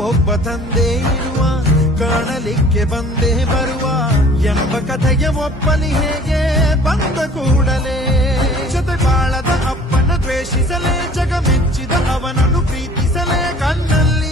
ಒಬ್ಬ ತಂದೆ ಇರುವ, ಕಾಣಲಿಕ್ಕೆ ಬಂದೇ ಬರುವ ಎಂಬ ಕಥೆಗೆ ಒಪ್ಪಲಿ ಹೇಗೆ ಬಂದ ಕೂಡಲೇ. ಜೊತೆ ಬಾಳದ ಅಪ್ಪನ ದ್ವೇಷಿಸಲೇ, ಜಗ ಮೆಚ್ಚಿದ ಅವನನ್ನು ಪ್ರೀತಿಸಲೇ, ಕಣ್ಣಲ್ಲಿ